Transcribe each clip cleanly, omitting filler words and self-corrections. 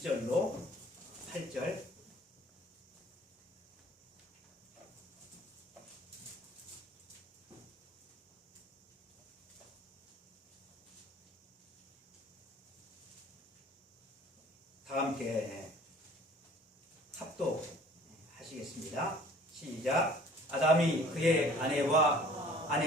1절로 8절. 다 함께 합독하시겠습니다. 시작. 아담이 그의 아내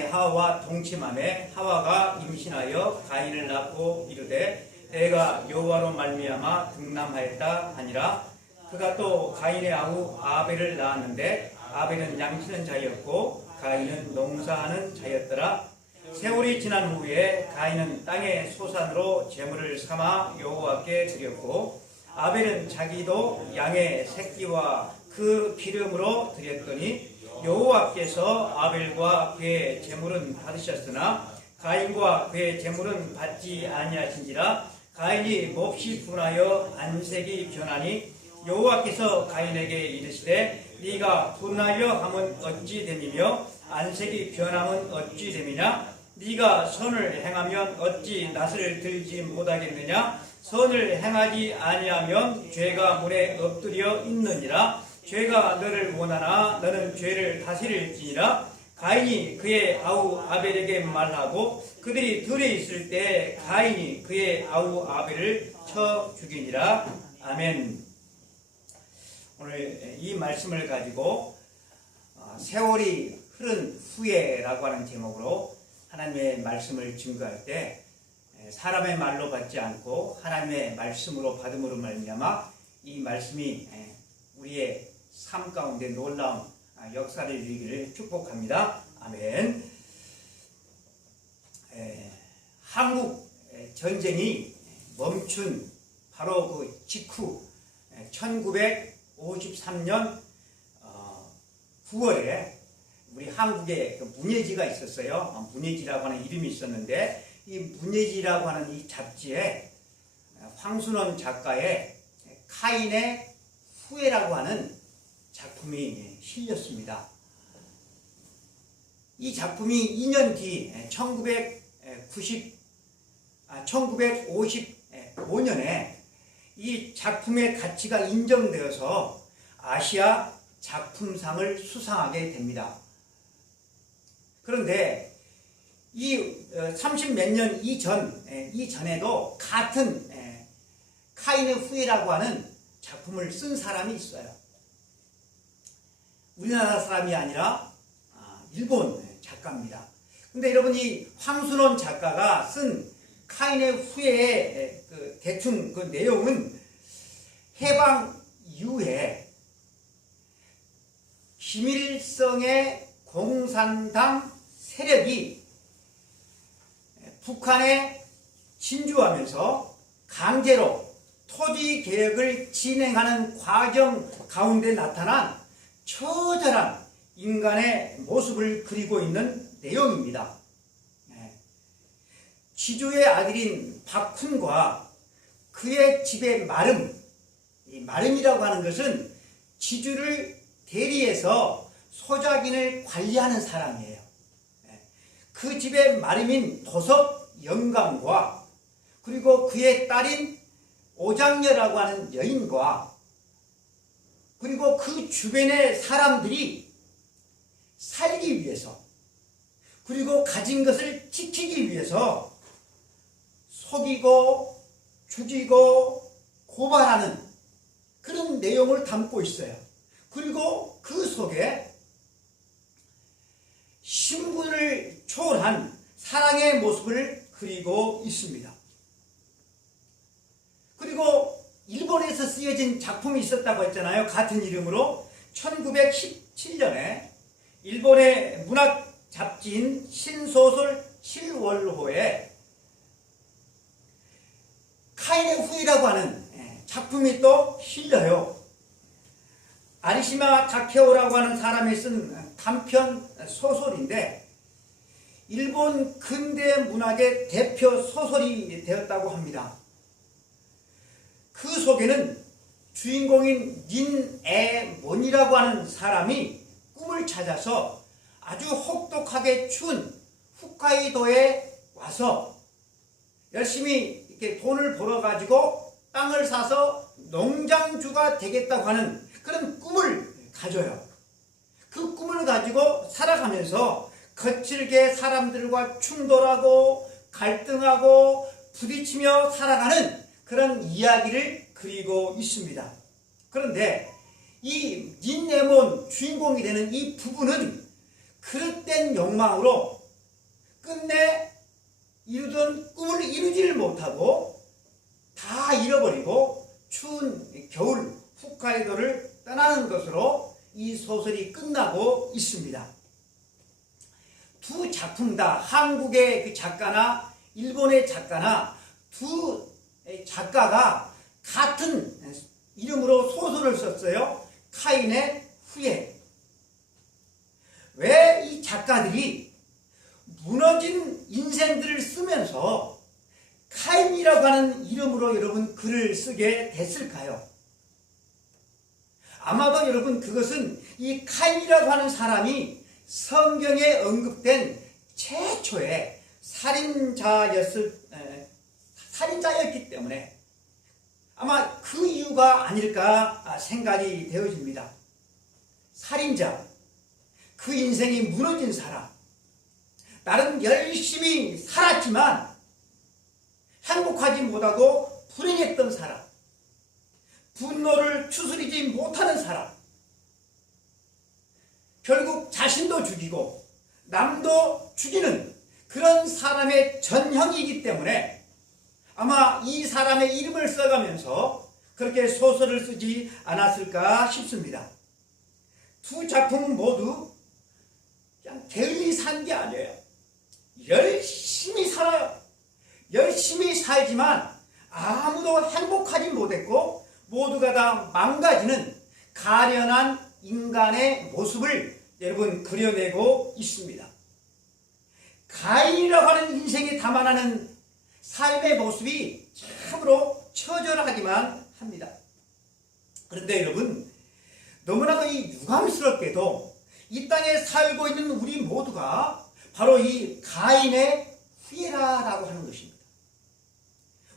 하와와 동침하매 하와가 임신하여 가인을 낳고 이르되 내가 여호와로 말미암아 등남하였다 하니라. 그가 또 가인의 아우 아벨을 낳았는데 아벨은 양치는 자였고 가인은 농사하는 자였더라. 세월이 지난 후에 가인은 땅의 소산으로 제물을 삼아 여호와께 드렸고 아벨은 자기도 양의 새끼와 그 기름으로 드렸더니 여호와께서 아벨과 그의 제물은 받으셨으나 가인과 그의 제물은 받지 아니하신지라. 가인이 몹시 분하여 안색이 변하니 여호와께서 가인에게 이르시되 네가 분하여 함은 어찌 됨이며 안색이 변함은 어찌 됨이냐. 네가 선을 행하면 어찌 낫을 들지 못하겠느냐. 선을 행하지 아니하면 죄가 문에 엎드려 있느니라. 죄가 너를 원하나 너는 죄를 다스릴지니라. 가인이 그의 아우 아벨에게 말하고 그들이 들에 있을 때 가인이 그의 아우 아벨을 쳐 죽이니라. 아멘. 오늘 이 말씀을 가지고 세월이 흐른 후에라고 하는 제목으로 하나님의 말씀을 증거할 때 사람의 말로 받지 않고 하나님의 말씀으로 받음으로 말미암아 이 말씀이 우리의 삶 가운데 놀라운 역사를 이루기를 축복합니다. 아멘. 한국 전쟁이 멈춘 바로 그 직후 1953년 9월에 우리 한국에 문예지가 있었어요. 문예지라고 하는 이름이 있었는데 이 문예지라고 하는 이 잡지에 황순원 작가의 카인의 후예라고 하는 작품이 실렸습니다. 이 작품이 2년 뒤 1955년에 이 작품의 가치가 인정되어서 아시아 작품상을 수상하게 됩니다. 그런데 이 30몇 년 이전에도 같은 카인의 후예라고 하는 작품을 쓴 사람이 있어요. 우리나라 사람이 아니라 일본 작가입니다. 근데 여러분 이 황순원 작가가 쓴 카인의 후예의 대충 그 내용은 해방 이후에 김일성의 공산당 세력이 북한에 진주하면서 강제로 토지 개혁을 진행하는 과정 가운데 나타난 처절한 인간의 모습을 그리고 있는 내용입니다. 지조의 아들인 박훈과 그의 집의 마름, 이 마름이라고 하는 것은 지주를 대리해서 소작인을 관리하는 사람이에요. 그 집의 마름인 도섭 영감과 그리고 그의 딸인 오장녀라고 하는 여인과 그리고 그 주변의 사람들이 살기 위해서 그리고 가진 것을 지키기 위해서 속이고 죽이고 고발하는 그런 내용을 담고 있어요. 그리고 그 속에 신분을 초월한 사랑의 모습을 그리고 있습니다. 그리고 일본에서 쓰여진 작품이 있었다고 했잖아요. 같은 이름으로 1917년에 일본의 문학 잡지인 신소설 7월호에 카인의 후예라고 하는 작품이 또 실려요. 아리시마 다케오라고 하는 사람이 쓴 단편 소설인데 일본 근대 문학의 대표 소설이 되었다고 합니다. 그 속에는 주인공인 닌에몬이라고 하는 사람이 꿈을 찾아서 아주 혹독하게 추운 홋카이도에 와서 열심히 이렇게 돈을 벌어가지고 땅을 사서 농장주가 되겠다고 하는 그런 꿈을 가져요. 그 꿈을 가지고 살아가면서 거칠게 사람들과 충돌하고 갈등하고 부딪히며 살아가는 그런 이야기를 그리고 있습니다. 그런데 이 닌네몬 주인공이 되는 이 부부는 그릇된 욕망으로 끝내 이루던 꿈을 이루지를 못하고 다 잃어버리고 추운 겨울 홋카이도를 떠나는 것으로 이 소설이 끝나고 있습니다. 두 작품 다 한국의 그 작가나 일본의 작가나 두 작가가 같은 이름으로 소설을 썼어요. 카인의 후예. 왜 이 작가들이 무너진 인생들을 쓰면서 카인이라고 하는 이름으로 여러분 글을 쓰게 됐을까요? 아마도 여러분 그것은 이 카인이라고 하는 사람이 성경에 언급된 최초의 살인자였기 때문에 아마 그 이유가 아닐까 생각이 되어집니다. 살인자, 그 인생이 무너진 사람, 나름 열심히 살았지만 행복하지 못하고 불행했던 사람, 분노를 추스리지 못하는 사람, 결국 자신도 죽이고 남도 죽이는 그런 사람의 전형이기 때문에 아마 이 사람의 이름을 써가면서 그렇게 소설을 쓰지 않았을까 싶습니다. 두 작품 모두 그냥 게을리 산 게 아니에요. 열심히 살아요. 열심히 살지만 아무도 행복하지 못했고 모두가 다 망가지는 가련한 인간의 모습을 여러분 그려내고 있습니다. 가인이라고 하는 인생에 담아나는 삶의 모습이 참으로 처절하기만 합니다. 그런데 여러분 너무나도 이 유감스럽게도 이 땅에 살고 있는 우리 모두가 바로 이 가인의 후예라고 하는 것입니다.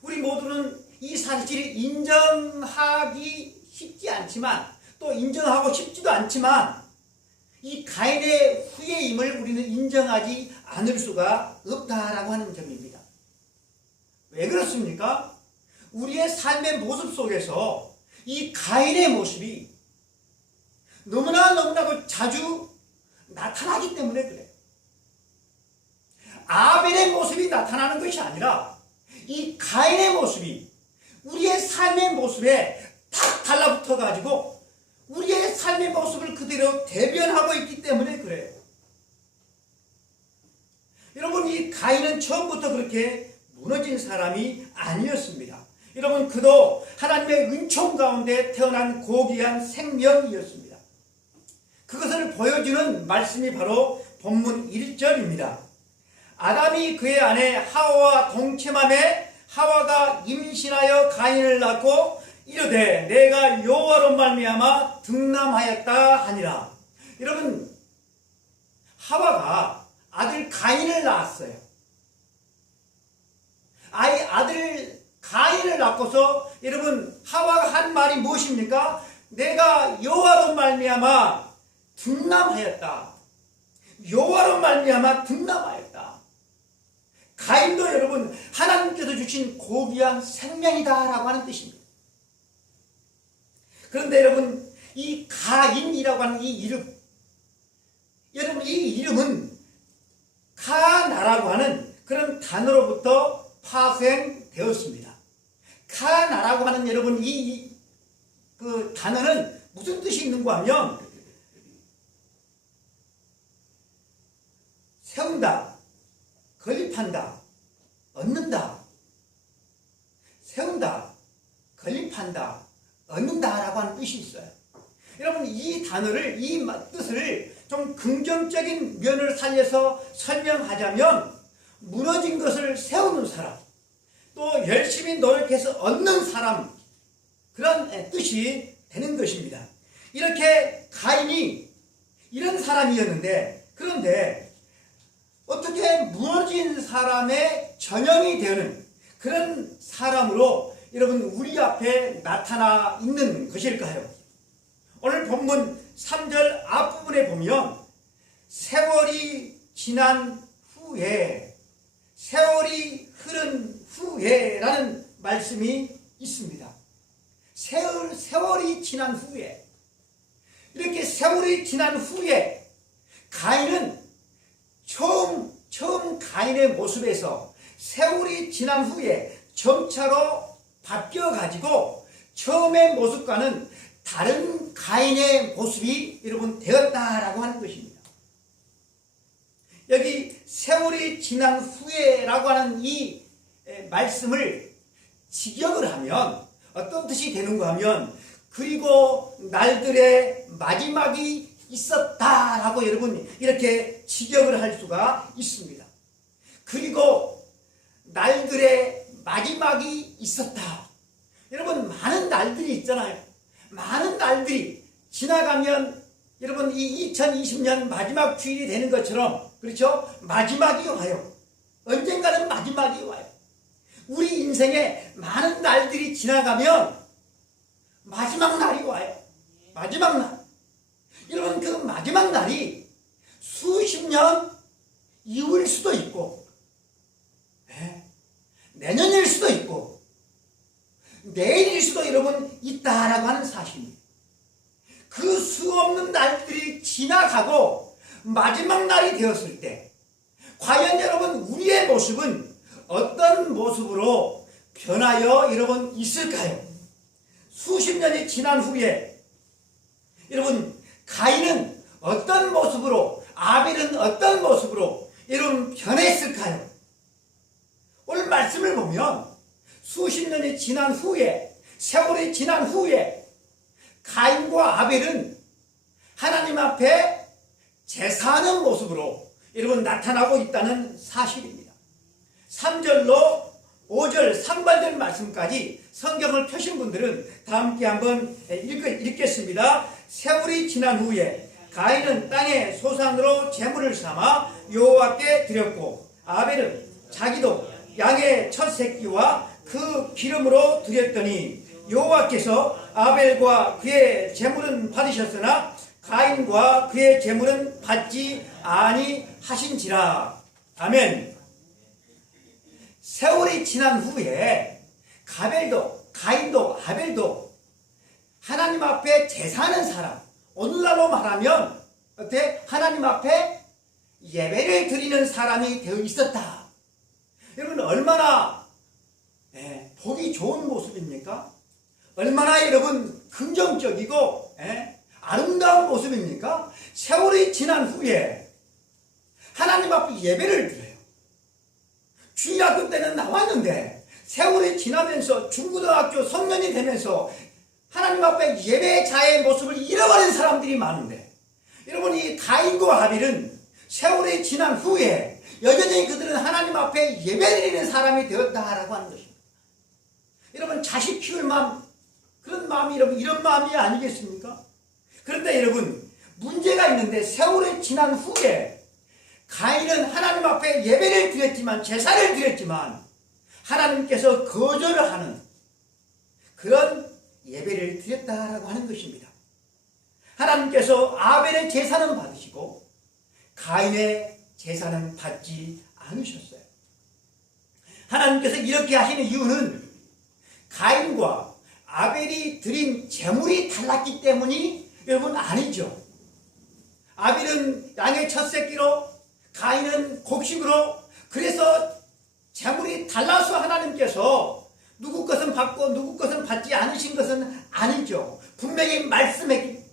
우리 모두는 이 사실을 인정하기 쉽지 않지만 또 인정하고 싶지도 않지만 이 가인의 후예임을 우리는 인정하지 않을 수가 없다라고 하는 점입니다. 왜 그렇습니까? 우리의 삶의 모습 속에서 이 가인의 모습이 너무나도 자주 나타나기 때문에 그래요. 아벨의 모습이 나타나는 것이 아니라 이 가인의 모습이 우리의 삶의 모습에 탁 달라붙어 가지고 우리의 삶의 모습을 그대로 대변하고 있기 때문에 그래요. 여러분 이 가인은 처음부터 그렇게 무너진 사람이 아니었습니다. 여러분 그도 하나님의 은총 가운데 태어난 고귀한 생명이었습니다. 그것을 보여주는 말씀이 바로 본문 1절입니다. 아담이 그의 아내 하와와 동침함에 하와가 임신하여 가인을 낳고 이르되 내가 여호와로 말미암아 등남하였다 하니라. 여러분 하와가 아들 가인을 낳았어요. 아들 가인을 낳고서 여러분 하와가 한 말이 무엇입니까? 내가 여호와로 말미암아 등남하였다. 여호와로 말미암아 등남하였다. 가인도 여러분 하나님께서 주신 고귀한 생명이다라고 하는 뜻입니다. 그런데 여러분 이 가인이라고 하는 이 이름, 여러분 이 이름은 카나라고 하는 그런 단어로부터 파생되었습니다. 카나라고 하는 여러분 그 단어는 무슨 뜻이 있는가 하면 세운다, 건립한다, 얻는다, 세운다, 건립한다, 얻는다라고 하는 뜻이 있어요. 여러분 이 단어를, 이 뜻을 좀 긍정적인 면을 살려서 설명하자면 무너진 것을 세우는 사람, 또 열심히 노력해서 얻는 사람, 그런 뜻이 되는 것입니다. 이렇게 가인이 이런 사람이었는데, 그런데 어떻게 무너진 사람의 전형이 되는 그런 사람으로 여러분 우리 앞에 나타나 있는 것일까요? 오늘 본문 3절 앞부분에 보면 세월이 지난 후에, 세월이 흐른 후에 라는 말씀이 있습니다. 세월이 지난 후에, 이렇게 세월이 지난 후에 가인은 처음 가인의 모습에서 세월이 지난 후에 점차로 바뀌어가지고 처음의 모습과는 다른 가인의 모습이 여러분 되었다라고 하는 것입니다. 여기 세월이 지난 후에라고 하는 이 말씀을 직역을 하면 어떤 뜻이 되는가 하면 그리고 날들의 마지막이 있었다라고 여러분 이렇게 직역을 할 수가 있습니다. 그리고 날들의 마지막이 있었다. 여러분 많은 날들이 있잖아요. 많은 날들이 지나가면 여러분 이 2020년 마지막 주일이 되는 것처럼, 그렇죠? 마지막이 와요. 언젠가는 마지막이 와요. 우리 인생에 많은 날들이 지나가면 마지막 날이 와요. 마지막 날. 여러분 그 마지막 날이 수십 년 이후일 수도 있고, 내년일 수도 있고, 내일일 수도 여러분 있다라고 하는 사실입니다. 그 수없는 날들이 지나가고 마지막 날이 되었을 때 과연 여러분 우리의 모습은 어떤 모습으로 변하여 여러분 있을까요? 수십 년이 지난 후에 여러분 가인은 어떤 모습으로, 아벨은 어떤 모습으로 여러분 변했을까요? 오늘 말씀을 보면 수십 년이 지난 후에, 세월이 지난 후에 가인과 아벨은 하나님 앞에 제사하는 모습으로 여러분 나타나고 있다는 사실입니다. 3절로 5절 상반절 말씀까지 성경을 펴신 분들은 다 함께 한번 읽겠습니다. 세월이 지난 후에 가인은 땅의 소산으로 제물을 삼아 여호와께 드렸고 아벨은 자기도 양의 첫 새끼와 그 기름으로 드렸더니 여호와께서 아벨과 그의 제물은 받으셨으나 가인과 그의 제물은 받지 아니하신지라. 아멘. 세월이 지난 후에 가인도 아벨도 하나님 앞에 제사하는 사람, 오늘날로 말하면 어때? 하나님 앞에 예배를 드리는 사람이 되어 있었다. 여러분 얼마나 보기 좋은 모습입니까? 얼마나 여러분 긍정적이고 아름다운 모습입니까? 세월이 지난 후에 하나님 앞에 예배를 드려요. 주일학교 때는 나왔는데 세월이 지나면서 중고등학교 성년이 되면서 하나님 앞에 예배자의 모습을 잃어버린 사람들이 많은데, 여러분 이 가인과 아벨은 세월이 지난 후에 여전히 그들은 하나님 앞에 예배드리는 사람이 되었다라고 하는 것입니다. 여러분 자식 키울 마음, 그런 마음이 여러분 이런 마음이 아니겠습니까? 그런데 여러분 문제가 있는데 세월이 지난 후에 가인은 하나님 앞에 예배를 드렸지만, 제사를 드렸지만 하나님께서 거절을 하는 그런 예배를 드렸다라고 하는 것입니다. 하나님께서 아벨의 제사는 받으시고 가인의 제사는 받지 않으셨어요. 하나님께서 이렇게 하시는 이유는 가인과 아벨이 드린 제물이 달랐기 때문이 여러분 아니죠. 아벨은 양의 첫 새끼로, 가인은 곡식으로, 그래서 제물이 달라서 하나님께서 누구 것은 받고 누구 것은 받지 않으신 것은 아니죠. 분명히 말씀에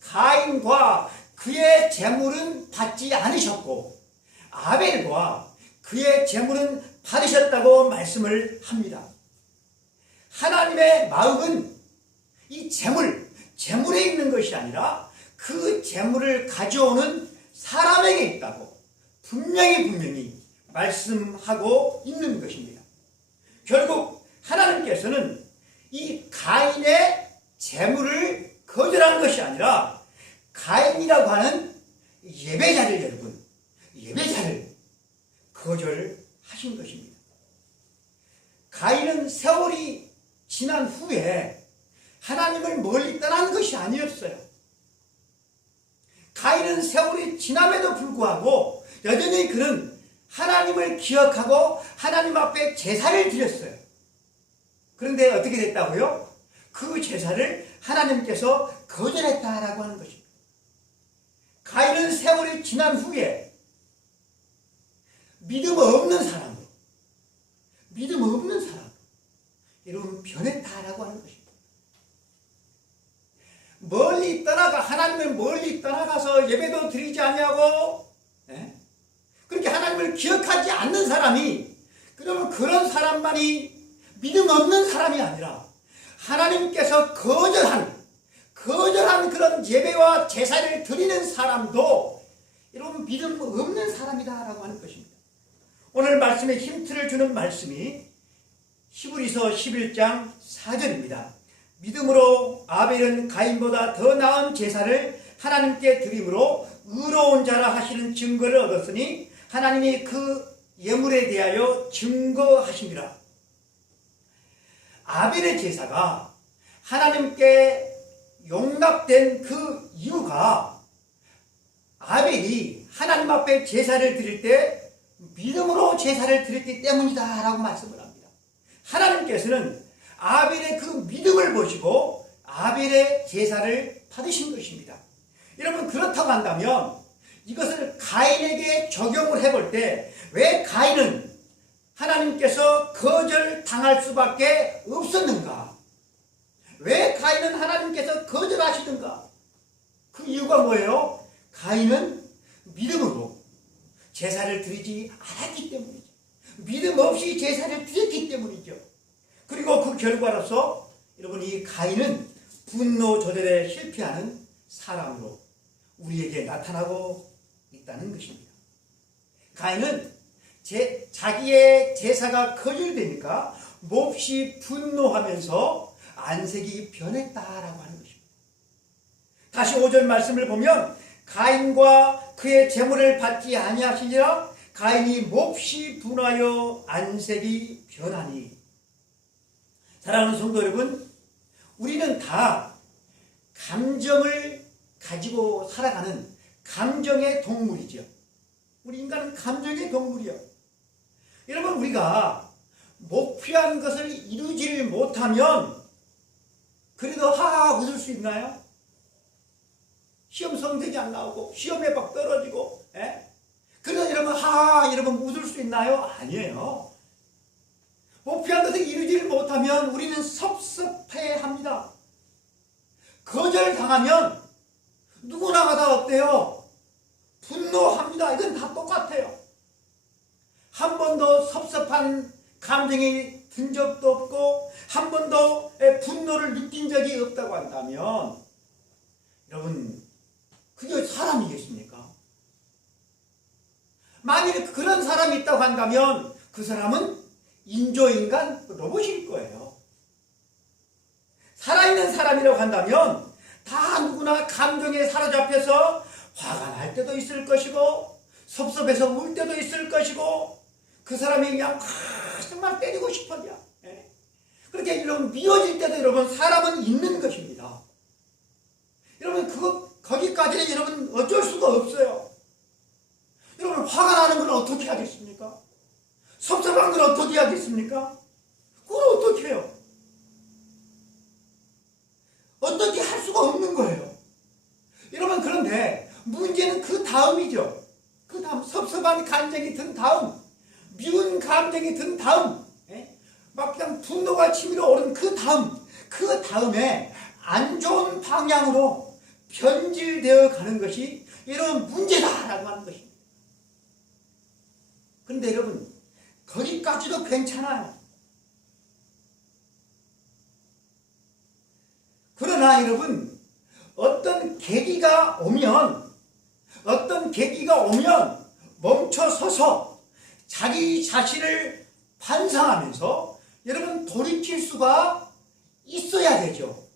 가인과 그의 제물은 받지 않으셨고 아벨과 그의 제물은 받으셨다고 말씀을 합니다. 하나님의 마음은 이 제물에 있는 것이 아니라 그 제물을 가져오는 사람에게 있다고 분명히 말씀하고 있는 것입니다. 결국 하나님께서는 이 가인의 제물을 거절한 것이 아니라 가인이라고 하는 예배자를 거절하신 것입니다. 가인은 세월 후에 하나님을 멀리 떠난 것이 아니었어요. 가인은 세월이 지남에도 불구하고 여전히 그는 하나님을 기억하고 하나님 앞에 제사를 드렸어요. 그런데 어떻게 됐다고요? 그 제사를 하나님께서 거절했다라고 하는 것입니다. 가인은 세월이 지난 후에 믿음 없는 사람으로 여러분 변했다라고 하는 것입니다. 멀리 떠나가 하나님을 멀리 떠나가서 예배도 드리지 아니하고 그렇게 하나님을 기억하지 않는 사람이 그러면 그런 사람만이 믿음 없는 사람이 아니라 하나님께서 거절한 그런 예배와 제사를 드리는 사람도 여러분 믿음 없는 사람이다라고 하는 것입니다. 오늘 말씀에 힌트를 주는 말씀이 히브리서 11장 4절입니다. 믿음으로 아벨은 가인보다 더 나은 제사를 하나님께 드림으로 의로운 자라 하시는 증거를 얻었으니 하나님이 그 예물에 대하여 증거하심이라. 아벨의 제사가 하나님께 용납된 그 이유가 아벨이 하나님 앞에 제사를 드릴 때 믿음으로 제사를 드렸기 때문이다 라고 말씀을 합니다. 하나님께서는 아벨의 그 믿음을 보시고 아벨의 제사를 받으신 것입니다. 여러분 그렇다고 한다면 이것을 가인에게 적용을 해볼 때 왜 가인은 하나님께서 거절당할 수밖에 없었는가? 왜 가인은 하나님께서 거절하시는가? 그 이유가 뭐예요? 가인은 믿음으로 제사를 드리지 않았기 때문이죠. 믿음 없이 제사를 드렸기 때문이죠. 그리고 그 결과로서 여러분 이 가인은 분노 조절에 실패하는 사람으로 우리에게 나타나고 있다는 것입니다. 가인은 자기의 제사가 거절되니까 몹시 분노하면서 안색이 변했다라고 하는 것입니다. 다시 5절 말씀을 보면 가인과 그의 제물을 받지 아니하시니라 가인이 몹시 분하여 안색이 변하니. 사랑하는 성도 여러분, 우리는 다 감정을 가지고 살아가는 감정의 동물이죠. 우리 인간은 감정의 동물이요. 여러분 우리가 목표한 것을 이루지를 못하면 그래도 하하 웃을 수 있나요? 시험 성적이 안 나오고 시험에 막 떨어지고 그래도 여러분 하하 여러분 웃을 수 있나요? 아니에요. 목표한 것을 이루지를 못하면 우리는 섭섭해합니다. 거절당하면 누구나가 다 어때요? 분노합니다. 이건 다 똑같아요. 한 번도 섭섭한 감정이 든 적도 없고 한 번도 분노를 느낀 적이 없다고 한다면 여러분 그게 사람이겠습니까? 만일에 그런 사람이 있다고 한다면 그 사람은 인조인간 로봇일 거예요. 살아있는 사람이라고 한다면 다 누구나 감정에 사로잡혀서 화가 날 때도 있을 것이고 섭섭해서 울 때도 있을 것이고 그 사람이 그냥 정말 때리고 싶어져. 그렇게 여러분 미워질 때도 여러분 사람은 있는 것입니다. 여러분 거기까지는 여러분 어쩔 수가 없어요. 여러분 화가 나는 건 어떻게 하겠습니까? 섭섭한 건 어떻게 하겠습니까? 그걸 어떻게 해요? 어떻게 할 수가 없는 거예요. 여러분 그런데 문제는 그 다음이죠. 그 다음 섭섭한 감정이 든 다음 미운 감정이 든 다음 막 그냥 분노가 치밀어 오른 그 다음에 안 좋은 방향으로 변질되어 가는 것이 이런 문제다라고 하는 것입니다. 그런데 여러분 거기까지도 괜찮아요. 그러나 여러분 어떤 계기가 오면 멈춰서서 자기 자신을 반성하면서 여러분 돌이킬 수가 있어야 되죠.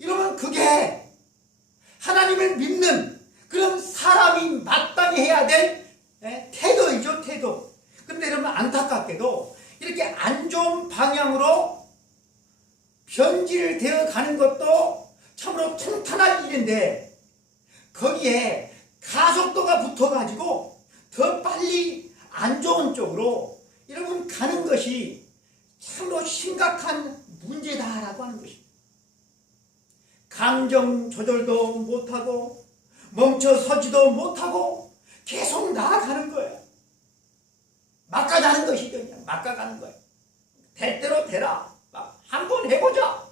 여러분 그게 하나님을 믿는 그런 사람이 마땅히 해야 될 태도이죠. 태도. 그런데 여러분 안타깝게도 이렇게 안 좋은 방향으로 변질되어 가는 것도 참으로 통탄한 일인데 거기에 가속도가 붙어가지고 더 빨리 안 좋은 쪽으로 여러분 가는 것이 참으로 심각한 문제다라고 하는 것입니다. 감정 조절도 못하고 멈춰서지도 못하고 계속 나아가는 거예요. 막가자는 것이죠. 그냥 막가가는 거예요. 될 대로 되라. 한번 해보자.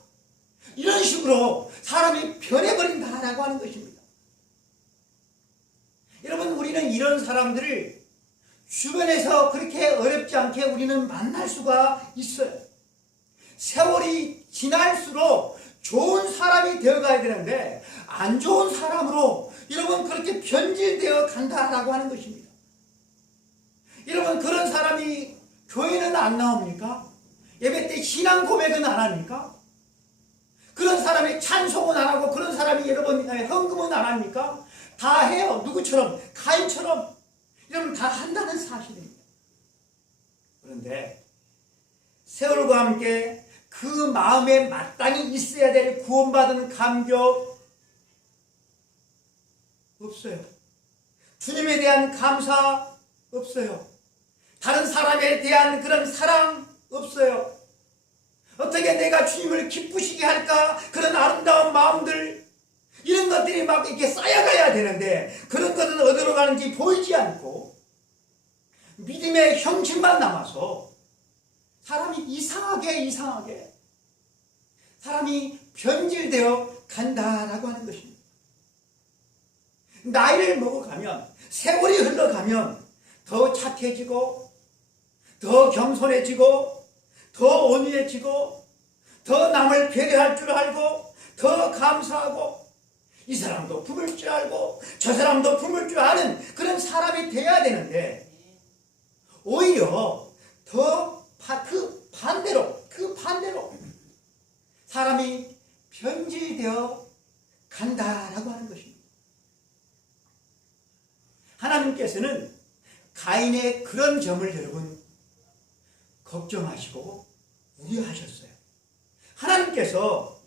이런 식으로 사람이 변해버린다라고 하는 것입니다. 여러분, 우리는 이런 사람들을 주변에서 그렇게 어렵지 않게 우리는 만날 수가 있어요. 세월이 지날수록 좋은 사람이 되어가야 되는데 안 좋은 사람으로 여러분 그렇게 변질되어 간다라고 하는 것입니다. 여러분, 그런 사람이 교회는 안 나옵니까? 예배 때 신앙 고백은 안 합니까? 그런 사람이 찬송은 안 하고 그런 사람이 여러분 헌금은 안 합니까? 다 해요. 누구처럼? 가인처럼 여러분 다 한다는 사실입니다. 그런데 세월과 함께 그 마음에 마땅히 있어야 될 구원받은 감격 없어요. 주님에 대한 감사 없어요. 다른 사람에 대한 그런 사랑 없어요. 어떻게 내가 주님을 기쁘시게 할까? 그런 아름다운 마음들, 이런 것들이 막 이렇게 쌓여가야 되는데 그런 것은 어디로 가는지 보이지 않고 믿음의 형식만 남아서 사람이 이상하게 사람이 변질되어 간다라고 하는 것입니다. 나이를 먹어가면, 세월이 흘러가면 더 착해지고 더 겸손해지고 더 온유해지고 더 남을 배려할 줄 알고 더 감사하고 이 사람도 품을 줄 알고 저 사람도 품을 줄 아는 그런 사람이 돼야 되는데 오히려 더 그 반대로 사람이 변질되어 간다라고 하는 것입니다. 하나님께서는 가인의 그런 점을 여러분 걱정하시고 우려하셨어요. 하나님께서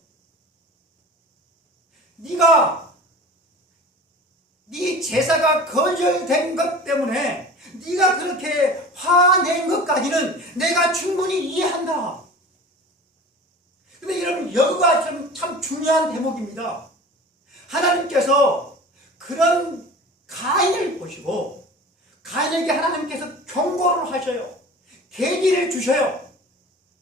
네 제사가 거절된 것 때문에 네가 그렇게 화낸 것까지는 내가 충분히 이해한다. 근데 여러분, 여기가 참 중요한 대목입니다. 하나님께서 그런 가인을 보시고 가인에게 하나님께서 경고를 하셔요. 계기를 주셔요.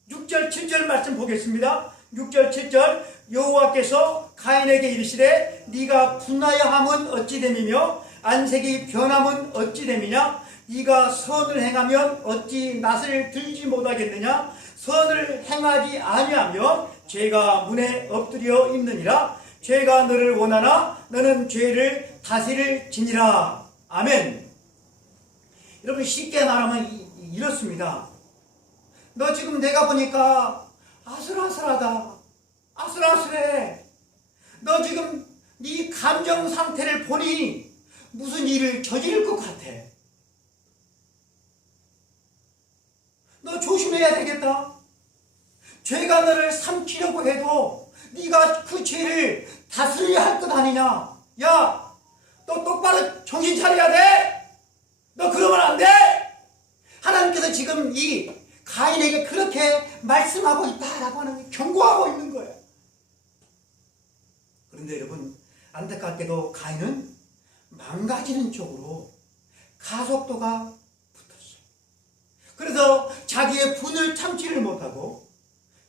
6절 7절 말씀 보겠습니다. 6절 7절 여호와께서 가인에게 이르시되 네가 분하여 함은 어찌 됨이며 안색이 변함은 어찌 됨이냐? 네가 선을 행하면 어찌 낯을 들지 못하겠느냐? 선을 행하지 아니하면 죄가 문에 엎드려 있느니라. 죄가 너를 원하나 너는 죄를 다스릴지니라. 아멘. 여러분, 쉽게 말하면 이렇습니다. 너 지금 내가 보니까 아슬아슬하다. 아슬아슬해. 너 지금 네 감정 상태를 보니 무슨 일을 저지를 것 같아. 너 조심해야 되겠다. 죄가 너를 삼키려고 해도 네가 그 죄를 다스려야 할 것 아니냐. 야, 너 똑바로 정신 차려야 돼. 너 그러면 안 돼. 하나님께서 지금 이 가인에게 그렇게 말씀하고 있다라고 하는, 경고하고 있는 거예요. 그런데 여러분, 안타깝게도 가인은 망가지는 쪽으로 가속도가 붙었어요. 그래서 자기의 분을 참지를 못하고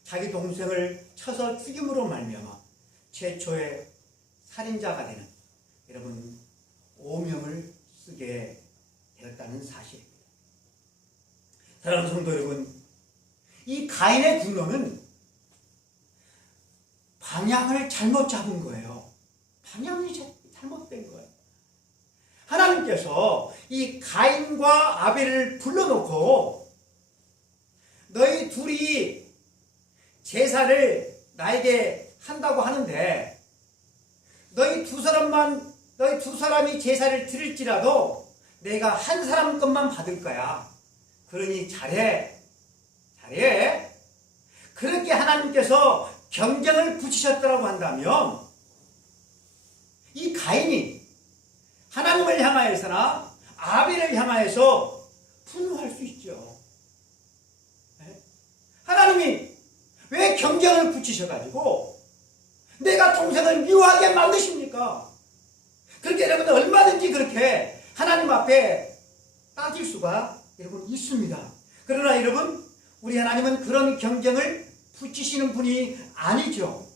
자기 동생을 쳐서 죽임으로 말미암아 최초의 살인자가 되는, 여러분, 오명을 쓰게 되었다는 사실입니다. 사랑하는 성도 여러분, 이 가인의 분노는 방향을 잘못 잡은 거예요. 방향이 잘못된 거예요. 하나님께서 이 가인과 아벨을 불러놓고 너희 둘이 제사를 나에게 한다고 하는데 너희 두 사람이 제사를 드릴지라도 내가 한 사람 것만 받을 거야. 그러니 잘해. 그렇게 하나님께서 경쟁을 붙이셨다고 한다면 이 가인이 하나님을 향하여서나 아벨을 향하여서 분노할 수 있죠. 하나님이 왜 경쟁을 붙이셔가지고 내가 동생을 미워하게 만드십니까? 그렇게 여러분 얼마든지 그렇게 하나님 앞에 따질 수가 여러분 있습니다. 그러나 여러분 우리 하나님은 그런 경쟁을 붙이시는 분이 아니죠.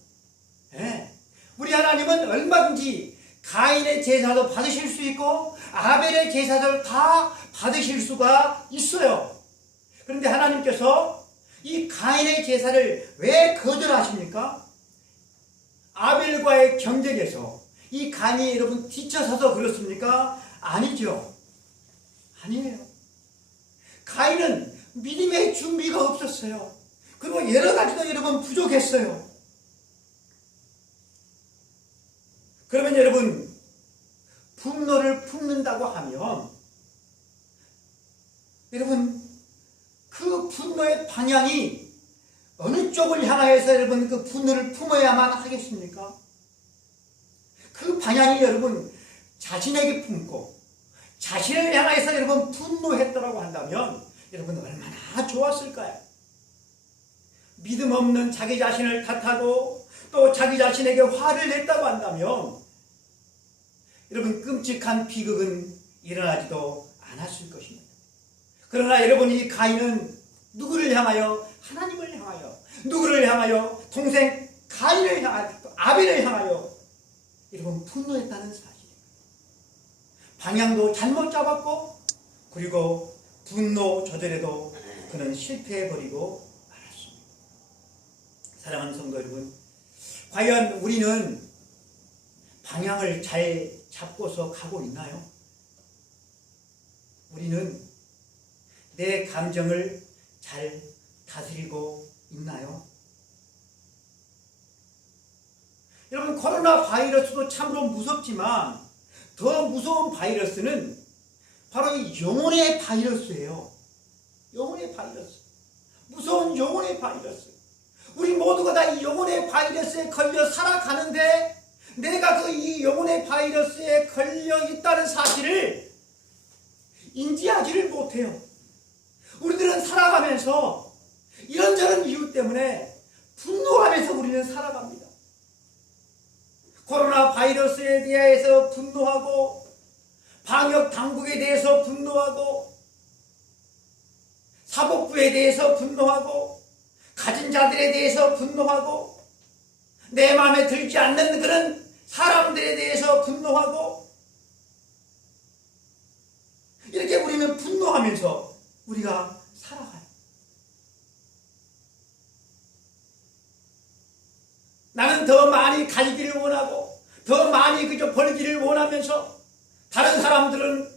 우리 하나님은 얼마든지 가인의 제사도 받으실 수 있고 아벨의 제사를 다 받으실 수가 있어요. 그런데 하나님께서 이 가인의 제사를 왜 거절하십니까? 아벨과의 경쟁에서 이 가인이 여러분 뒤쳐서서 그렇습니까? 아니죠. 아니에요. 가인은 믿음의 준비가 없었어요. 그리고 여러 가지도 여러분 부족했어요. 그러면 여러분 분노를 품는다고 하면 여러분 그 분노의 방향이 어느 쪽을 향하여서 여러분 그 분노를 품어야만 하겠습니까? 그 방향이 여러분 자신에게 품고 자신을 향하여서 여러분 분노했다고 한다면 여러분 얼마나 좋았을까요? 믿음 없는 자기 자신을 탓하고 또 자기 자신에게 화를 냈다고 한다면 여러분 끔찍한 비극은 일어나지도 않았을 것입니다. 그러나 여러분 이 가인은 누구를 향하여? 하나님을 향하여. 누구를 향하여? 동생 가인을 향하여, 아벨을 향하여 여러분 분노했다는 사실입니다. 방향도 잘못 잡았고 그리고 분노 조절에도 그는 실패해버리고 말았습니다. 사랑하는 성도 여러분, 과연 우리는 방향을 잘 잡고서 가고 있나요? 우리는 내 감정을 잘 다스리고 있나요? 여러분 코로나 바이러스도 참으로 무섭지만 더 무서운 바이러스는 바로 이 영혼의 바이러스예요. 영혼의 바이러스. 무서운 영혼의 바이러스. 우리 모두가 다 이 영혼의 바이러스에 걸려 살아가는데 내가 그 이 영혼의 바이러스에 걸려 있다는 사실을 인지하지를 못해요. 우리들은 살아가면서 이런저런 이유 때문에 분노하면서 우리는 살아갑니다. 코로나 바이러스에 대해서 분노하고 방역 당국에 대해서 분노하고 사법부에 대해서 분노하고 가진 자들에 대해서 분노하고 내 마음에 들지 않는 그런 사람들에 대해서 분노하고 이렇게 우리는 분노하면서 우리가 살아가요. 나는 더 많이 가지기를 원하고 더 많이 그저 벌기를 원하면서 다른 사람들은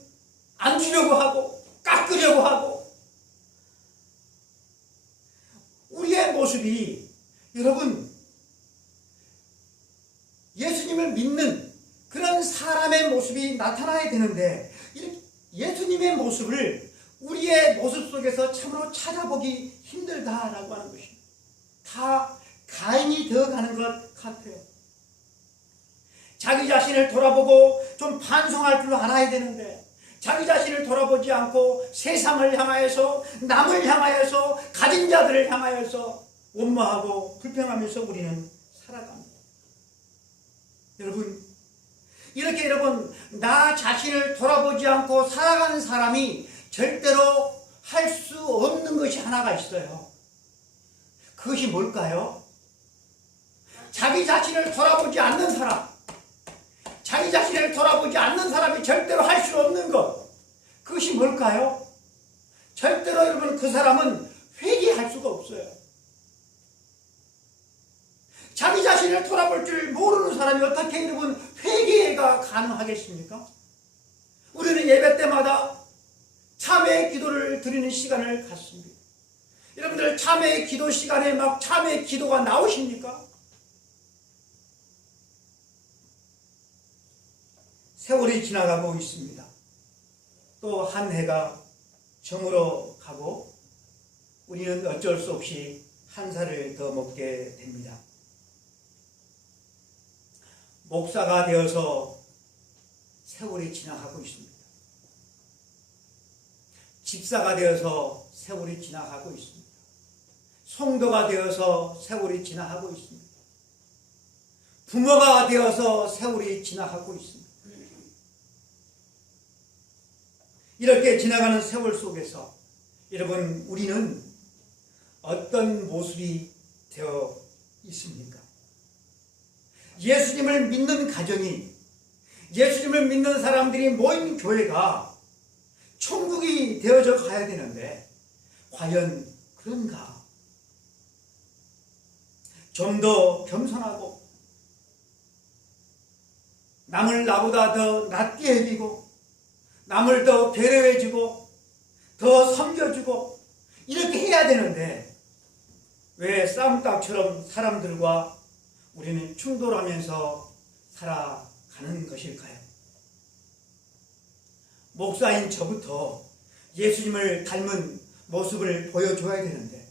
안 주려고 하고 깎으려고 하고 우리의 모습이 여러분 예수님을 믿는 그런 사람의 모습이 나타나야 되는데 예수님의 모습을 우리의 모습 속에서 참으로 찾아보기 힘들다라고 하는 것입니다. 다 가인이 되어가는 것 같아요. 자기 자신을 돌아보고 좀 반성할 줄 알아야 되는데 자기 자신을 돌아보지 않고 세상을 향하여서 남을 향하여서 가진 자들을 향하여서 원망하고 불평하면서 우리는 살아갑니다. 여러분 이렇게 여러분 나 자신을 돌아보지 않고 살아가는 사람이 절대로 할 수 없는 것이 하나가 있어요. 그것이 뭘까요? 자기 자신을 돌아보지 않는 사람, 자기 자신을 돌아보지 않는 사람이 절대로 할 수 없는 것, 그것이 뭘까요? 절대로 여러분 그 사람은 회개할 수가 없어요. 자기 자신을 돌아볼 줄 모르는 사람이 어떻게 여러분 회개가 가능하겠습니까? 우리는 예배 때마다 참회의 기도를 드리는 시간을 갖습니다. 여러분들 참회의 기도 시간에 막 참회의 기도가 나오십니까? 세월이 지나가고 있습니다. 또 한 해가 저물어 가고 우리는 어쩔 수 없이 한 살을 더 먹게 됩니다. 목사가 되어서 세월이 지나가고 있습니다. 집사가 되어서 세월이 지나가고 있습니다. 성도가 되어서 세월이 지나가고 있습니다. 부모가 되어서 세월이 지나가고 있습니다. 이렇게 지나가는 세월 속에서 여러분, 우리는 어떤 모습이 되어 있습니까? 예수님을 믿는 가정이, 예수님을 믿는 사람들이 모인 교회가 천국이 되어져 가야 되는데 과연 그런가? 좀 더 겸손하고 남을 나보다 더 낮게 여기고 남을 더 배려해주고 더 섬겨주고 이렇게 해야 되는데 왜 싸움닭처럼 사람들과 우리는 충돌하면서 살아가는 것일까요? 목사인 저부터 예수님을 닮은 모습을 보여줘야 되는데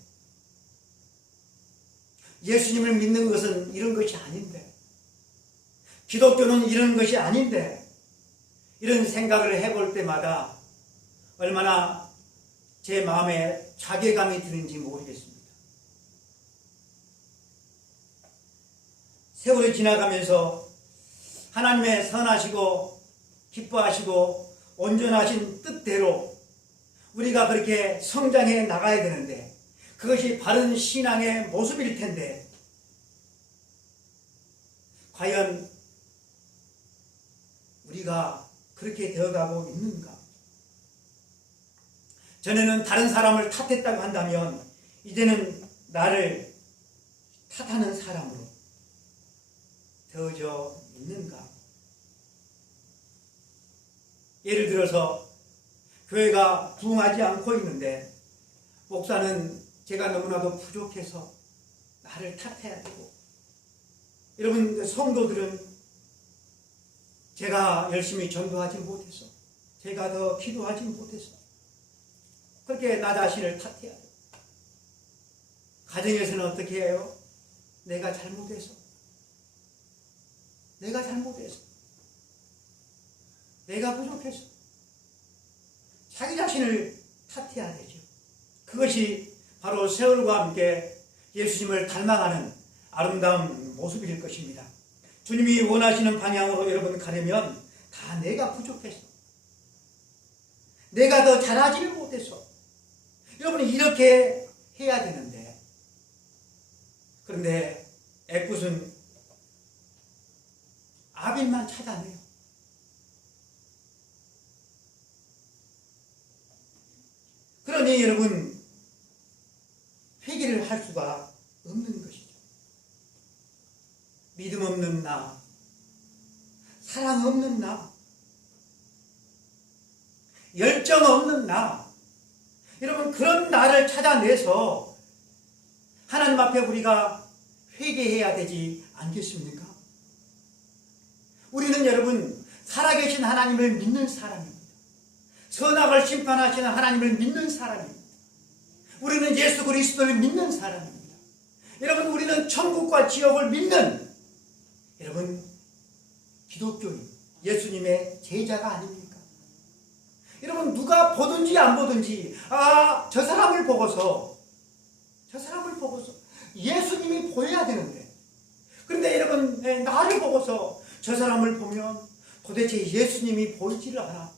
예수님을 믿는 것은 이런 것이 아닌데 기독교는 이런 것이 아닌데 이런 생각을 해볼 때마다 얼마나 제 마음에 자괴감이 드는지 모르겠습니다. 세월이 지나가면서 하나님의 선하시고 기뻐하시고 온전하신 뜻대로 우리가 그렇게 성장해 나가야 되는데 그것이 바른 신앙의 모습일 텐데 과연 우리가 그렇게 되어가고 있는가? 전에는 다른 사람을 탓했다고 한다면 이제는 나를 탓하는 사람으로 되어져 있는가? 예를 들어서 교회가 부흥하지 않고 있는데 목사는 제가 너무나도 부족해서 나를 탓해야 되고 여러분 성도들은 제가 열심히 전도하지 못해서 제가 더 기도하지 못해서 그렇게 나 자신을 탓해야 돼요. 가정에서는 어떻게 해요? 내가 잘못해서 내가 부족해서 자기 자신을 탓해야 되죠. 그것이 바로 세월과 함께 예수님을 닮아가는 아름다운 모습일 것입니다. 주님이 원하시는 방향으로 여러분 가려면 다 내가 부족해서 내가 더 잘하지를 못해서 여러분 이렇게 해야 되는데 그런데 애꿎은 아벨만 찾아내요. 그러니 여러분 회개를 할 수가 없는 것이죠. 믿음 없는 나, 사랑 없는 나, 열정 없는 나, 여러분 그런 나를 찾아내서 하나님 앞에 우리가 회개해야 되지 않겠습니까? 우리는 여러분 살아계신 하나님을 믿는 사람입니다. 선악을 심판하시는 하나님을 믿는 사람입니다. 우리는 예수 그리스도를 믿는 사람입니다. 여러분 우리는 천국과 지옥을 믿는 여러분 기독교인 예수님의 제자가 아닙니까? 여러분 누가 보든지 안 보든지 저 사람을 보고서 예수님이 보여야 되는데 그런데 여러분 나를 보고서 저 사람을 보면 도대체 예수님이 보이지를 않아.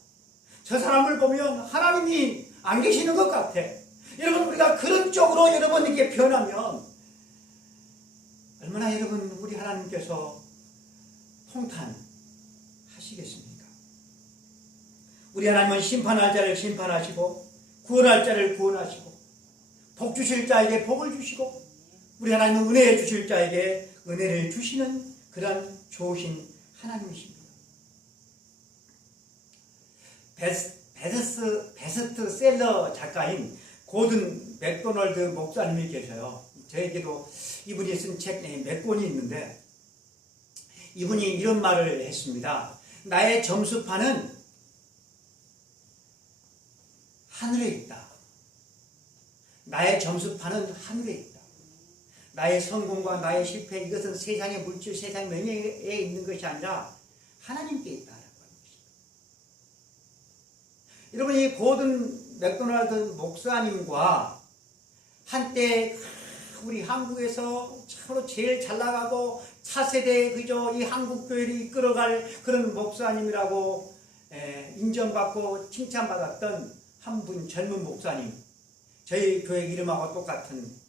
저 사람을 보면 하나님이 안 계시는 것 같아. 여러분 우리가 그런 쪽으로 여러분 이렇게 변하면 얼마나 여러분 우리 하나님께서 통탄하시겠습니까? 우리 하나님은 심판할 자를 심판하시고 구원할 자를 구원하시고 복 주실 자에게 복을 주시고 우리 하나님은 은혜 주실 자에게 은혜를 주시는 그런 좋으신 하나님이십니다. 베스트셀러 작가인 고든 맥도널드 목사님이 계셔요. 저에게도 이분이 쓴 책 몇 권이 있는데 이분이 이런 말을 했습니다. 나의 점수판은 하늘에 있다. 나의 점수판은 하늘에 있다. 나의 성공과 나의 실패, 이것은 세상의 물질, 세상의 명예에 있는 것이 아니라 하나님께 있다라고 하는 것입니다. 여러분, 이 고든 맥도날드 목사님과 한때 우리 한국에서 참으로 제일 잘 나가고 차세대 그저 이 한국교회를 이끌어갈 그런 목사님이라고 인정받고 칭찬받았던 한 분 젊은 목사님, 저희 교회 이름하고 똑같은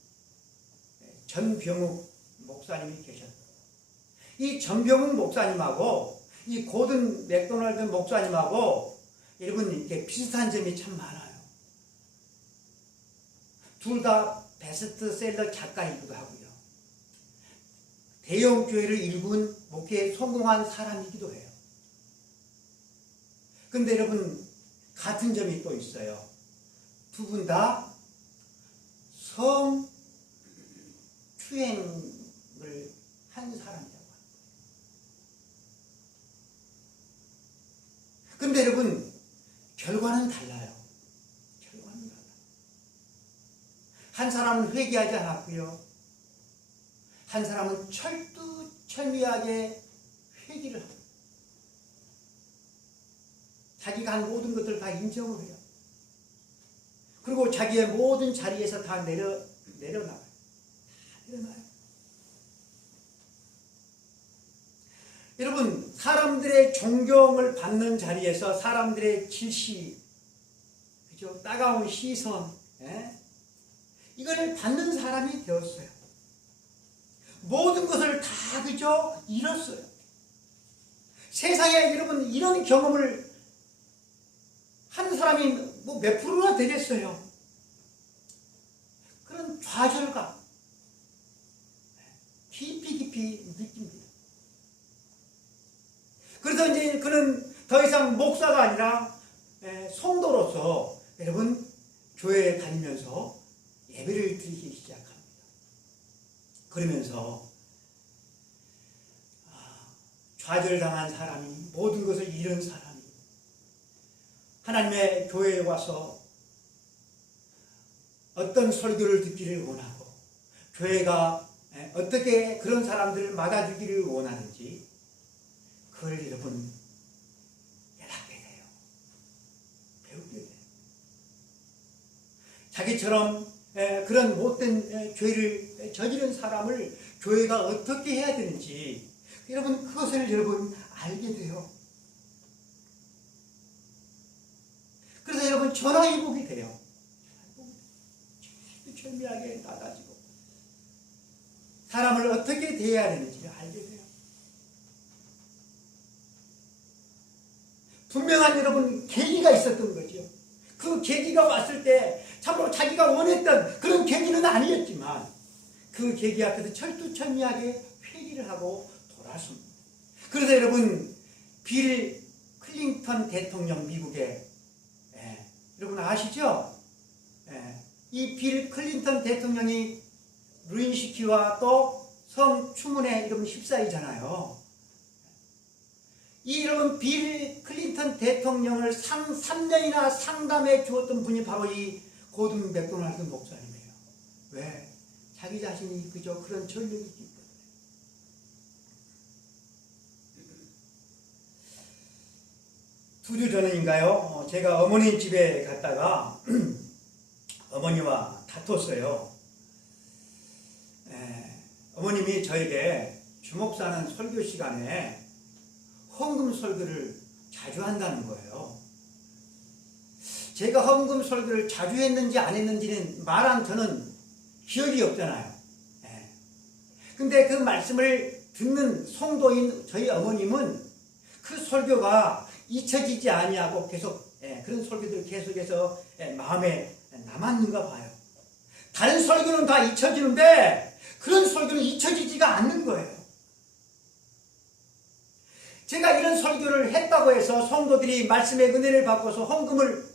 전병욱 목사님이 계셨어요. 이 전병욱 목사님하고 이 고든 맥도날드 목사님하고 여러분 이렇게 비슷한 점이 참 많아요. 둘 다 베스트셀러 작가이기도 하고요. 대형 교회를 일군 목회에 성공한 사람이기도 해요. 근데 여러분 같은 점이 또 있어요. 두 분 다 성추행을 한 사람이라고 합니다. 근데 여러분 결과는 달라요. 결과는 달라요. 한 사람은 회개하지 않았고요. 한 사람은 철두철미하게 회개를 합니다. 자기가 한 모든 것들을 다 인정을 해요. 그리고 자기의 모든 자리에서 다 내려놔요. 다 내려놔요. 여러분, 사람들의 존경을 받는 자리에서 사람들의 질시, 그죠? 따가운 시선, 이걸 받는 사람이 되었어요. 모든 것을 다 그저 잃었어요. 세상에 여러분 이런 경험을 하는 사람이 뭐 몇 프로나 되겠어요. 그런 좌절감 깊이 느낍니다. 그래서 이제 그는 더 이상 목사가 아니라 성도로서 여러분 교회에 다니면서 예배를 드리기 시작합니다. 그러면서 좌절당한 사람이, 모든 것을 잃은 사람이 하나님의 교회에 와서 어떤 설교를 듣기를 원하고 교회가 어떻게 그런 사람들을 맞아주기를 원하는지 그걸 여러분 깨닫게 돼요. 배우게 돼요. 자기처럼 그런 못된 죄를 저지른 사람을 교회가 어떻게 해야 되는지 여러분 그것을 여러분 알게 돼요. 그래서 여러분 전화위복이 돼요. 철미하게 나가지고 사람을 어떻게 대해야 되는지를 알게 돼요. 분명한 여러분 계기가 있었던 거죠. 그 계기가 왔을 때 참으로 자기가 원했던 그런 계기는 아니었지만 그 계기 앞에서 철두철미하게 회개를 하고 돌아섭니다. 그래서 여러분 빌 클린턴 대통령 미국의 여러분 아시죠? 이 빌 클린턴 대통령이 루인시키와 또 성추문에 이러분 휩싸이잖아요. 이 여러분 빌 클린턴 대통령을 3년이나 상담해 주었던 분이 바로 이 고든 맥도날드 목사님이에요. 왜? 자기 자신이 그저 그런 전력이 있기 때문에. 두 주 전인가요? 제가 어머니 집에 갔다가 어머니와 다퉜어요. 어머님이 저에게 주목사는 설교 시간에 헌금 설교를 자주 한다는 거예요. 제가 헌금 설교를 자주 했는지 안 했는지는 말한 저는 기억이 없잖아요. 근데 그 말씀을 듣는 성도인 저희 어머님은 그 설교가 잊혀지지 아니하고 계속 그런 설교들을 계속해서 마음에 남았는가 봐요. 다른 설교는 다 잊혀지는데 그런 설교는 잊혀지지가 않는 거예요. 제가 이런 설교를 했다고 해서 성도들이 말씀의 은혜를 받고서 헌금을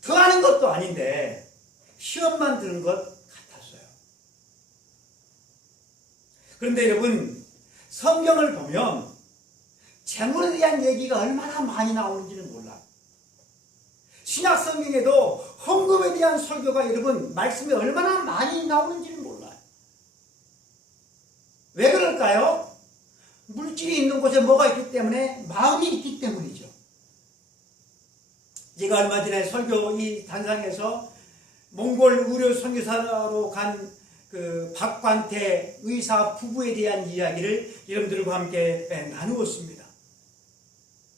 더하는 것도 아닌데 시험만 드는 것 같았어요. 그런데 여러분 성경을 보면 재물에 대한 얘기가 얼마나 많이 나오는지는 몰라요. 신약 성경에도 헌금에 대한 설교가 여러분 말씀이 얼마나 많이 나오는지는 몰라요. 쉬울까요? 물질이 있는 곳에 뭐가 있기 때문에? 마음이 있기 때문이죠. 제가 얼마 전에 설교 이 단상에서 몽골 의료 선교사로 간 그 박관태 의사 부부에 대한 이야기를 여러분들과 함께 나누었습니다.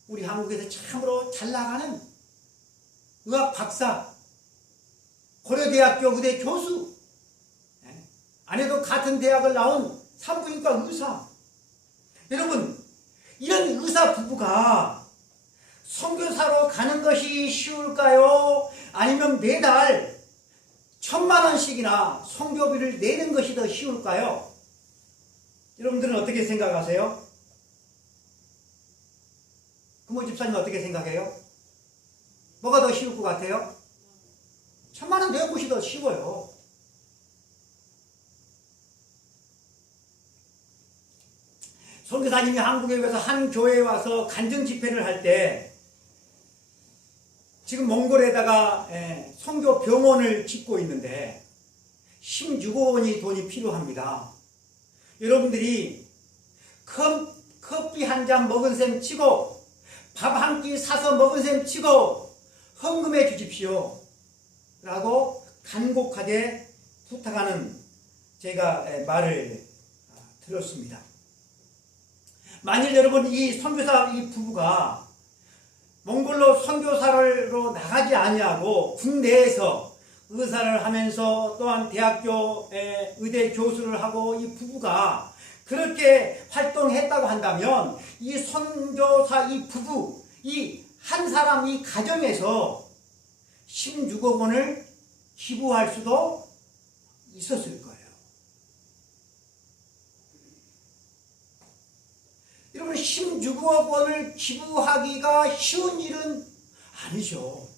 우리 한국에서 참으로 잘 나가는 의학 박사, 고려대학교 의대 교수, 아내도 같은 대학을 나온 산부인과 의사. 여러분, 이런 의사 부부가 선교사로 가는 것이 쉬울까요? 아니면 매달 1,000만 원씩이나 선교비를 내는 것이 더 쉬울까요? 여러분들은 어떻게 생각하세요? 부모 집사님 어떻게 생각해요? 뭐가 더 쉬울 것 같아요? 1,000만 원 내는 것이 더 쉬워요. 선교사님이 한국에 와서 한 교회에 와서 간증 집회를 할 때 지금 몽골에다가 선교 병원을 짓고 있는데 16억 원이 돈이 필요합니다. 여러분들이 커피 한 잔 먹은 셈 치고 밥 한 끼 사서 먹은 셈 치고 헌금해 주십시오 라고 간곡하게 부탁하는 제가 말을 들었습니다. 만일 여러분 이 선교사 이 부부가 몽골로 선교사로 나가지 아니하고 국내에서 의사를 하면서 또한 대학교 의대 교수를 하고 이 부부가 그렇게 활동했다고 한다면 이 선교사 이 부부 이 한 사람 이 가정에서 16억 원을 기부할 수도 있었을 거예요. 여러분 16억 원을 기부하기가 쉬운 일은 아니죠.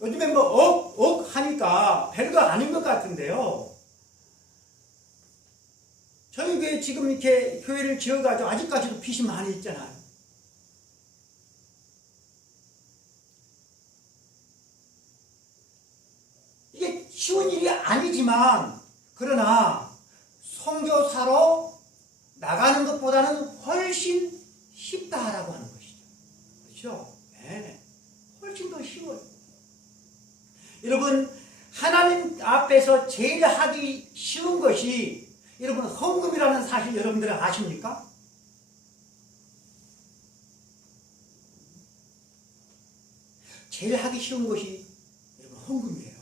요즘에 뭐 억 하니까 별거 아닌 것 같은데요. 저희 교회 지금 이렇게 교회를 지어가지고 아직까지도 빚이 많이 있잖아요. 이게 쉬운 일이 아니지만 그러나 선교사로 나가는 것보다는 훨씬 쉽다라고 하는 것이죠. 그렇죠? 네. 훨씬 더 쉬워요. 여러분, 하나님 앞에서 제일 하기 쉬운 것이 여러분 헌금이라는 사실 여러분들은 아십니까? 제일 하기 쉬운 것이 여러분 헌금이에요.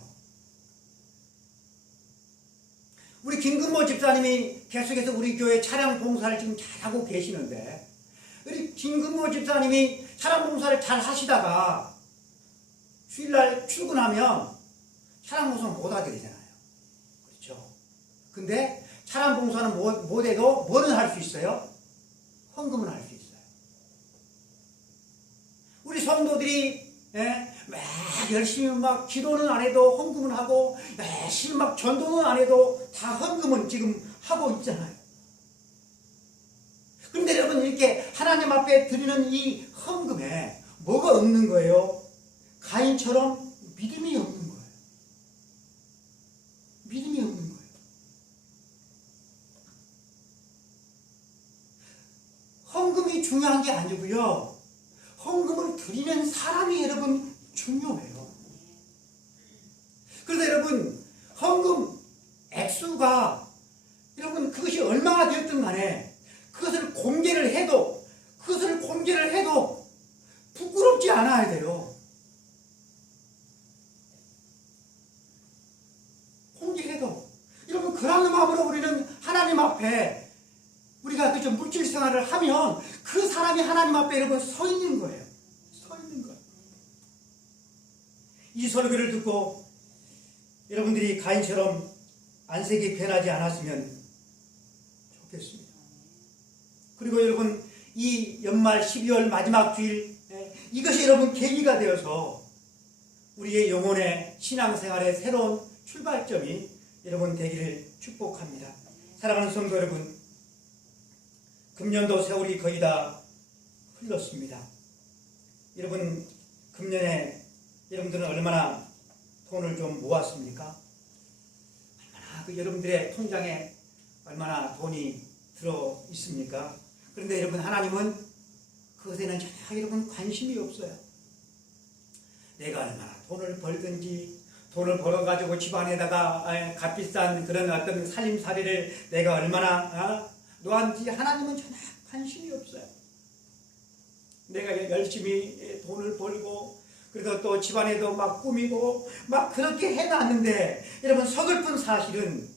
우리 김근모 집사님이 계속해서 우리 교회 차량 봉사를 지금 잘하고 계시는데 우리 김근모 집사님이 차량 봉사를 잘 하시다가 주일날 출근하면 차량 봉사 못하게 되잖아요. 그렇죠? 근데 차량 봉사는 못해도 뭐는 할 수 있어요? 헌금은 할 수 있어요. 우리 성도들이 막 열심히 막 기도는 안 해도 헌금은 하고 열심히 막 전도는 안 해도 다 헌금은 지금 하고 있잖아요. 그런데 여러분 이렇게 하나님 앞에 드리는 이 헌금에 뭐가 없는 거예요? 가인처럼 믿음이 없는 거예요. 믿음이 없는 거예요. 헌금이 중요한 게 아니고요. 헌금을 드리는 사람이 여러분 중요해요. 그래서 여러분 헌금 액수가 여러분 그것이 얼마나 되었든 간에 그것을 공개를 해도 부끄럽지 않아야 돼요. 공개해도 여러분 그런 마음으로 우리는 하나님 앞에 우리가 그저 물질 생활을 하면 그 사람이 하나님 앞에 여러분 서 있는 거예요. 서 있는 거예요. 이 설교를 듣고 여러분들이 가인처럼 안색이 변하지 않았으면 좋겠습니다. 그리고 여러분 이 연말 12월 마지막 주일 이것이 여러분 계기가 되어서 우리의 영혼의 신앙생활의 새로운 출발점이 여러분 되기를 축복합니다. 사랑하는 성도 여러분, 금년도 세월이 거의 다 흘렀습니다. 여러분 금년에 여러분들은 얼마나 돈을 좀 모았습니까? 얼마나 그 여러분들의 통장에 얼마나 돈이 들어 있습니까? 그런데 여러분, 하나님은 그것에는 전혀 여러분 관심이 없어요. 내가 얼마나 돈을 벌든지, 돈을 벌어가지고 집안에다가 값비싼 그런 어떤 살림살이를 내가 얼마나 놓았는지 하나님은 전혀 관심이 없어요. 내가 열심히 돈을 벌고, 그래서 또 집안에도 막 꾸미고 막 그렇게 해놨는데, 여러분 서글픈 사실은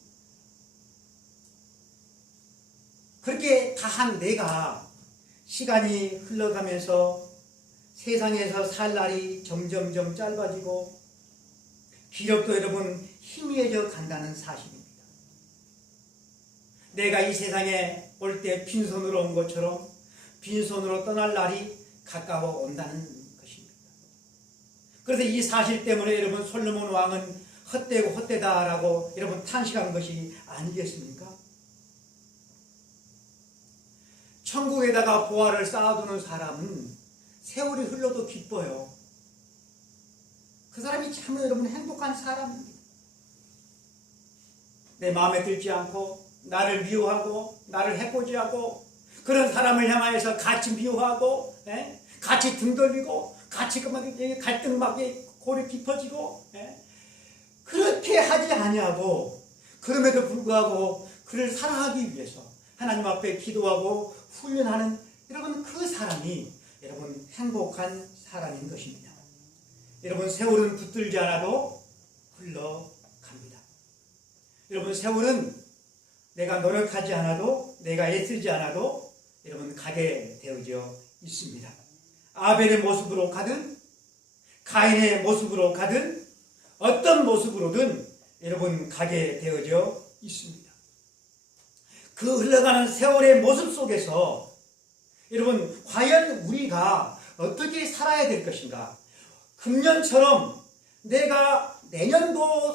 그렇게 다한 내가 시간이 흘러가면서 세상에서 살 날이 점점점 짧아지고 기력도 여러분 희미해져 간다는 사실입니다. 내가 이 세상에 올 때 빈손으로 온 것처럼 빈손으로 떠날 날이 가까워 온다는 것입니다. 그래서 이 사실 때문에 여러분 솔로몬 왕은 헛되고 헛되다라고 여러분 탄식한 것이 아니겠습니까? 천국에다가 보화를 쌓아두는 사람은 세월이 흘러도 기뻐요. 그 사람이 참 여러분 행복한 사람입니다. 내 마음에 들지 않고 나를 미워하고 나를 해코지하고 그런 사람을 향하여서 같이 미워하고 같이 등 돌리고 같이 갈등 막 골이 깊어지고 그렇게 하지 아니하고, 그럼에도 불구하고 그를 사랑하기 위해서 하나님 앞에 기도하고 훈련하는 여러분 그 사람이 여러분 행복한 사람인 것입니다. 여러분 세월은 붙들지 않아도 흘러갑니다. 여러분 세월은 내가 노력하지 않아도, 내가 애쓰지 않아도 여러분 가게 되어져 있습니다. 아벨의 모습으로 가든 가인의 모습으로 가든 어떤 모습으로든 여러분 가게 되어져 있습니다. 그 흘러가는 세월의 모습 속에서 여러분 과연 우리가 어떻게 살아야 될 것인가? 금년처럼 내가 내년도